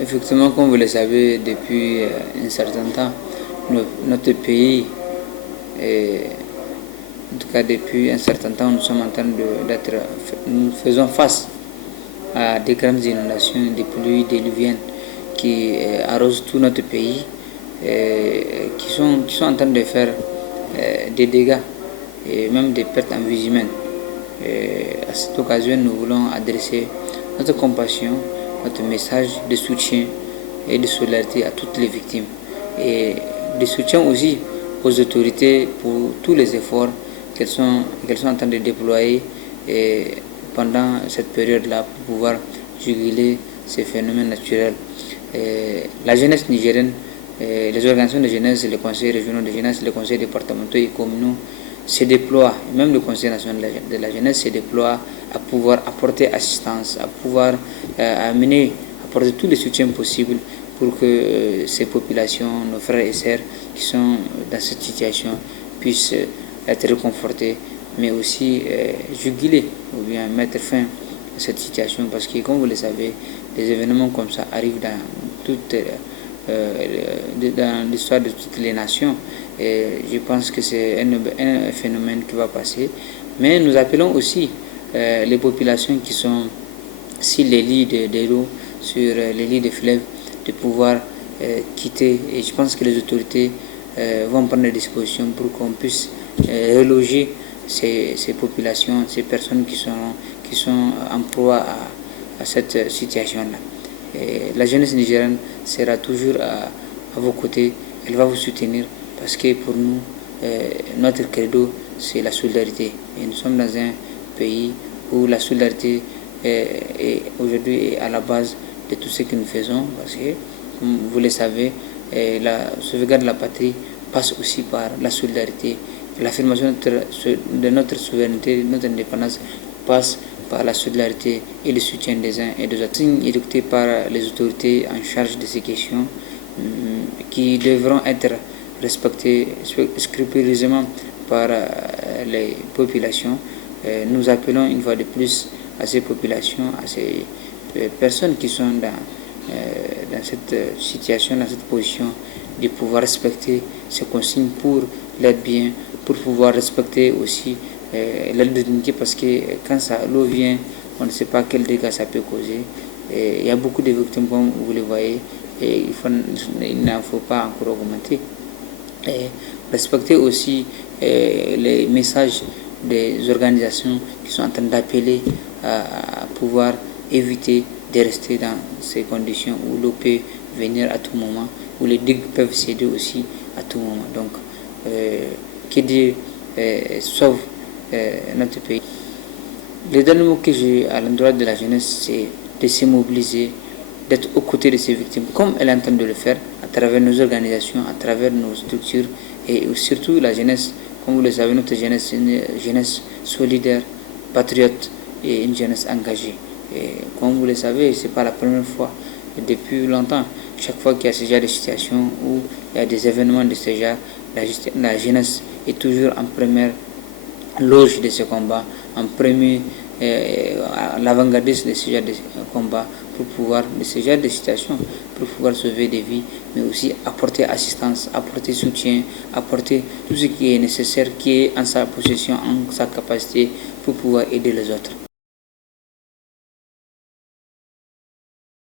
Effectivement, comme vous le savez, depuis un certain temps, notre pays, est- en tout cas depuis un certain temps, nous sommes en train d'être, nous faisons face à des grandes inondations, des pluies diluviennes qui arrosent tout notre pays, qui sont en train de faire des dégâts et même des pertes en vie humaine. À cette occasion, nous voulons adresser notre compassion, notre message de soutien et de solidarité à toutes les victimes. Et de soutien aussi aux autorités pour tous les efforts qu'elles sont en train de déployer pendant cette période-là pour pouvoir juguler ces phénomènes naturels. La jeunesse nigérienne, les organisations de jeunesse, les conseils régionaux de jeunesse, les conseils départementaux et communaux se déploient, même le Conseil national de la jeunesse se déploie à pouvoir apporter assistance, à pouvoir apporter tous les soutiens possibles pour que ces populations, nos frères et sœurs qui sont dans cette situation puissent être réconfortés, mais aussi juguler ou bien mettre fin à cette situation parce que, comme vous le savez, des événements comme ça arrivent dans l'histoire de toutes les nations. Et je pense que c'est un phénomène qui va passer. Mais nous appelons aussi les populations qui sont sur les lits de l'eau, sur les lits des fleuves, de pouvoir quitter. Et je pense que les autorités vont prendre des dispositions pour qu'on puisse reloger ces populations, ces personnes qui sont en proie à cette situation-là. La jeunesse nigérienne sera toujours à vos côtés, elle va vous soutenir parce que pour nous, notre credo, c'est la solidarité. Et nous sommes dans un pays où la solidarité est aujourd'hui à la base de tout ce que nous faisons parce que, comme vous le savez, la sauvegarde de la patrie passe aussi par la solidarité. L'affirmation de notre souveraineté, de notre indépendance passe par la solidarité et le soutien des uns et des autres. Signes édictés par les autorités en charge de ces questions qui devront être respectés scrupuleusement par les populations. Nous appelons une fois de plus à ces populations, à ces personnes qui sont dans cette situation, dans cette position, de pouvoir respecter ces consignes pour leur bien, pour pouvoir respecter aussi leur dignité parce que quand l'eau vient, on ne sait pas quel dégâts ça peut causer. Il y a beaucoup de victimes comme vous le voyez et il n'en faut pas encore augmenter. Et respecter aussi les messages des organisations qui sont en train d'appeler à pouvoir éviter de rester dans ces conditions où l'eau peut venir à tout moment, où les digues peuvent céder aussi à tout moment. Donc, qui dit sauve notre pays. Le dernier mot que j'ai à l'endroit de la jeunesse, c'est de se mobiliser, d'être aux côtés de ces victimes, comme elle est en train de le faire, à travers nos organisations, à travers nos structures, et surtout la jeunesse. Comme vous le savez, notre jeunesse, c'est une jeunesse solidaire, patriote et une jeunesse engagée. Et comme vous le savez, ce n'est pas la première fois, depuis longtemps, chaque fois qu'il y a ce genre de situation où il y a des événements de ce genre, la jeunesse est toujours en première loge de ce combat, en premier l'avant-gardiste de ce genre de combat pour pouvoir, de ce genre de situation, pour pouvoir sauver des vies, mais aussi apporter assistance, apporter soutien, apporter tout ce qui est nécessaire, qui est en sa possession, en sa capacité pour pouvoir aider les autres.